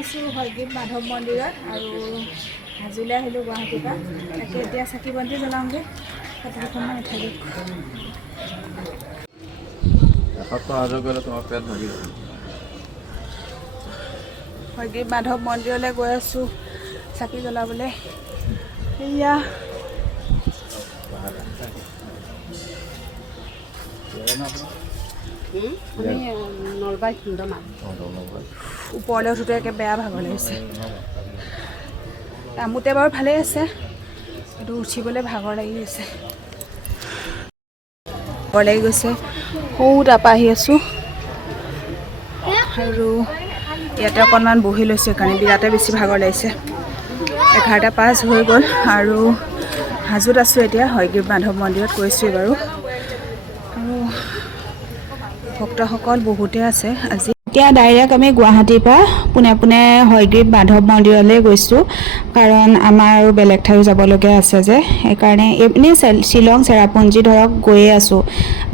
আহিছোঁ হয়গ্ৰীৱ মাধৱ মন্দিৰত আৰু হাজোলৈ আহিলোঁ গুৱাহাটীৰ পৰা। তাকে এতিয়া চাকি বন্তি জ্বলাওঁগৈ। ফটোখনমান উঠাই দিয়ক। হয়গ্ৰীৱ মাধৱ মন্দিৰলৈ গৈ আছোঁ চাকি জ্বলাবলৈ। এয়া ওপৰলৈ উঠোঁতে একে বেয়া ভাগৰ লাগিছে। নামোতে বাৰু ভালেই আছে, কিন্তু উঠিবলৈ ভাগৰ লাগি গৈছে। ভাগৰ লাগি গৈছে। তাৰপৰা আহি আছোঁ আৰু ইয়াতে অকণমান বহি লৈছোঁ, সেইকাৰণে বিৰাটে বেছি ভাগৰ লাগিছে। 11:05 হৈ গ'ল আৰু হাজোত আছোঁ এতিয়া। হয়গ্ৰীৱ মাধৱ মন্দিৰত গৈছোঁৱেই বাৰু আৰু ভক্তসকল বহুতে আছে আজি। এতিয়া ডাইৰেক্ট আমি গুৱাহাটীৰ পৰা পোনে পোনে হয়গ্ৰীৱ মাধৱ মন্দিৰলৈ গৈছোঁ, কাৰণ আমাৰ আৰু বেলেগ ঠাইও যাবলগীয়া আছে যে, সেইকাৰণে এনেই শ্বিলং চেৰাপুঞ্জী ধৰক গৈয়ে আছোঁ।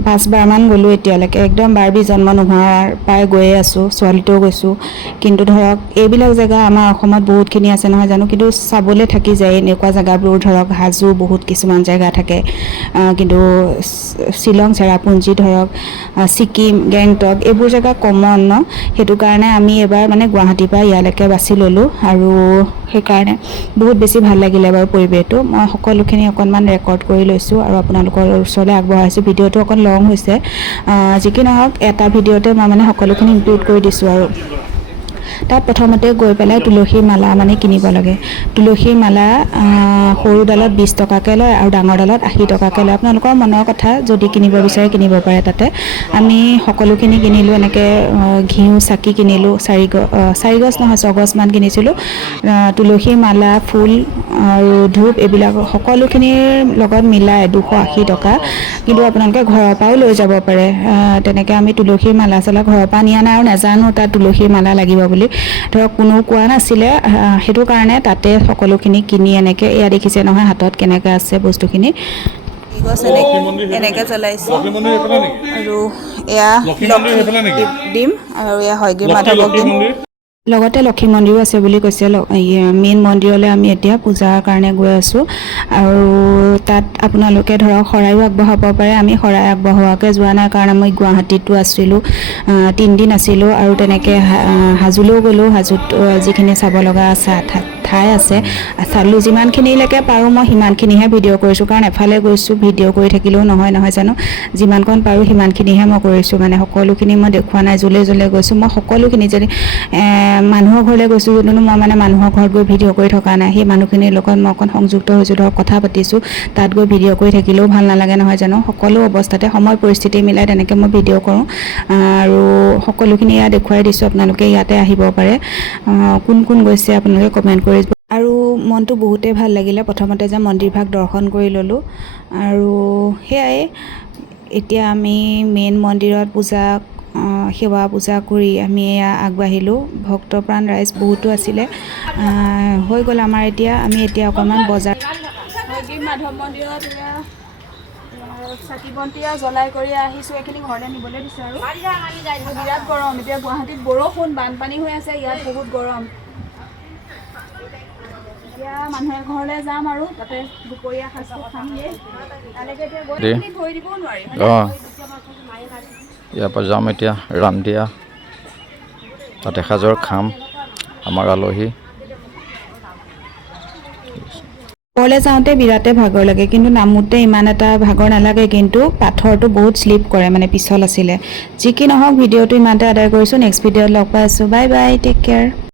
5-বাৰমান গ'লোঁ এতিয়ালৈকে, একদম বাৰ্বি জন্ম নোহোৱাৰ পৰাই গৈয়ে আছোঁ। ছোৱালীটোও গৈছোঁ, কিন্তু ধৰক এইবিলাক জেগা আমাৰ অসমত বহুতখিনি আছে নহয় জানো, কিন্তু চাবলৈ থাকি যায় এনেকুৱা জেগাবোৰ। ধৰক হাজো বহুত কিছুমান জেগা থাকে, কিন্তু শ্বিলং চেৰাপুঞ্জী ধৰক ছিকিম গেংটক এইবোৰ জেগা কমন ন, সেইটো কাৰণে আমি এবাৰ মানে গুৱাহাটীৰ পৰা ইয়ালৈকে বাছি ল'লোঁ আৰু সেইকাৰণে বহুত বেছি ভাল লাগিলে বাৰু পৰিৱেশটো। মই সকলোখিনি অকণমান ৰেকৰ্ড কৰি লৈছোঁ আৰু আপোনালোকৰ ওচৰলৈ আগবঢ়াইছোঁ। ভিডিঅ'টো অকণ লং হৈছে, যি কি নহওক এটা ভিডিঅ'তে মই মানে সকলোখিনি ইনক্লুড কৰি দিছোঁ। আৰু তাত প্ৰথমতে গৈ পেলাই তুলসীৰ মালা মানে কিনিব লাগে। তুলসীৰ মালা সৰুডালত 20 টকাকৈ লয় আৰু ডাঙৰডালত 80 টকাকৈ লয়। আপোনালোকৰ মনৰ কথা, যদি কিনিব বিচাৰে কিনিব পাৰে। তাতে আমি সকলোখিনি কিনিলোঁ। এনেকৈ ঘিউ চাকি কিনিলোঁ, 4 গছ নহয় 6 গছমান কিনিছিলোঁ। তুলসীৰ মালা, ফুল আৰু ধূপ এইবিলাক সকলোখিনিৰ লগত মিলাই 280 টকা। কিন্তু আপোনালোকে ঘৰৰ পৰাও লৈ যাব পাৰে। তেনেকৈ আমি তুলসীৰ মালা চালা ঘৰৰ পৰা নিয়া নাই আৰু নাজানো তাত তুলসীৰ মালা লাগিব বুলি, ধৰক কোনো কোৱা নাছিলে। সেইটো কাৰণে তাতে সকলোখিনি কিনি এনেকৈ এয়া দেখিছে নহয় হাতত কেনেকৈ আছে বস্তুখিনি। গছ এনেকৈ জ্বলাইছোঁ আৰু এয়া লক্ষীক দিম আৰু এয়া হয়গ্ৰীৱ মাধৱক দিম। লগতে লক্ষী মন্দিৰো আছে বুলি কৈছে। মেইন মন্দিৰলৈ আমি এতিয়া পূজাৰ কাৰণে গৈ আছোঁ আৰু তাত আপোনালোকে ধৰক শৰাইও আগবঢ়াব পাৰে। আমি শৰাই আগবঢ়োৱাকৈ যোৱা নাই, কাৰণ আমি গুৱাহাটীতো আছিলোঁ, 3 দিন আছিলোঁ আৰু তেনেকৈ হাজোলৈও গ'লোঁ। হাজোত যিখিনি চাব লগা আছে ঠাই আছে চালোঁ। যিমানখিনিলৈকে পাৰোঁ মই সিমানখিনিহে ভিডিঅ' কৰিছোঁ, কাৰণ এফালে গৈছোঁ ভিডিঅ' কৰি থাকিলেও নহয় জানো। যিমানকণ পাৰোঁ সিমানখিনিহে মই কৰিছোঁ, মানে সকলোখিনি মই দেখুওৱা নাই। য'লে গৈছোঁ মই সকলোখিনি, যদি মানুহৰ ঘৰলৈ গৈছোঁ যদিও মই মানে মানুহৰ ঘৰত গৈ ভিডিঅ' কৰি থকা নাই। সেই মানুহখিনিৰ লগত মই অকণ সংযুক্ত হৈছোঁ, ধৰক কথা পাতিছোঁ। তাত গৈ ভিডিঅ' কৰি থাকিলেও ভাল নালাগে নহয় জানো। সকলো অৱস্থাতে সময় পৰিস্থিতি মিলাই তেনেকৈ মই ভিডিঅ' কৰোঁ আৰু সকলোখিনি ইয়াত দেখুৱাই দিছোঁ। আপোনালোকে ইয়াতে আহিব পাৰে। কোন কোন গৈছে আপোনালোকে কমেণ্ট কৰি। আৰু মনটো বহুতেই ভাল লাগিলে। প্ৰথমতে যে মন্দিৰভাগ দৰ্শন কৰি ল'লোঁ আৰু সেয়াই। এতিয়া আমি মেইন মন্দিৰত সেৱা পূজা কৰি আমি এয়া আগবাঢ়িলোঁ। ভক্তপ্ৰাণ ৰাইজ বহুতো আছিলে। হৈ গ'ল আমাৰ এতিয়া। আমি এতিয়া অকণমান বজাৰ হয়গ্ৰীৱ মাধৱ মন্দিৰত চাকি বন্তি জ্বলাই কৰি আহিছোঁ। এইখিনি ঘৰলৈ নিবলৈ দিছোঁ আৰু বিৰাট গৰম। এতিয়া গুৱাহাটীত বৰষুণ, বানপানী হৈ আছে, ইয়াত বহুত গৰম। এতিয়া মানুহে ঘৰলৈ যাম আৰু তাতে দুপৰীয়া সাঁজটো খামগৈ। তালৈকে এতিয়া গৈ থৈ দিবও নোৱাৰি। ইয়াৰ পৰা যাম এতিয়া ৰামদিয়া, তাত এসাঁজৰ খাম আমাৰ আলহী। ওপৰলৈ যাওঁতে বিৰাটে ভাগৰ লাগে, কিন্তু নামোতে ইমান এটা ভাগৰ নালাগে। কিন্তু পাথৰটো বহুত শ্লিপ কৰে, মানে পিছল আছিলে। যি কি নহওক ভিডিঅ'টো ইমানতে আদায় কৰিছোঁ। নেক্সট ভিডিঅ'ত লগ পাই আছোঁ। Bye bye, take care.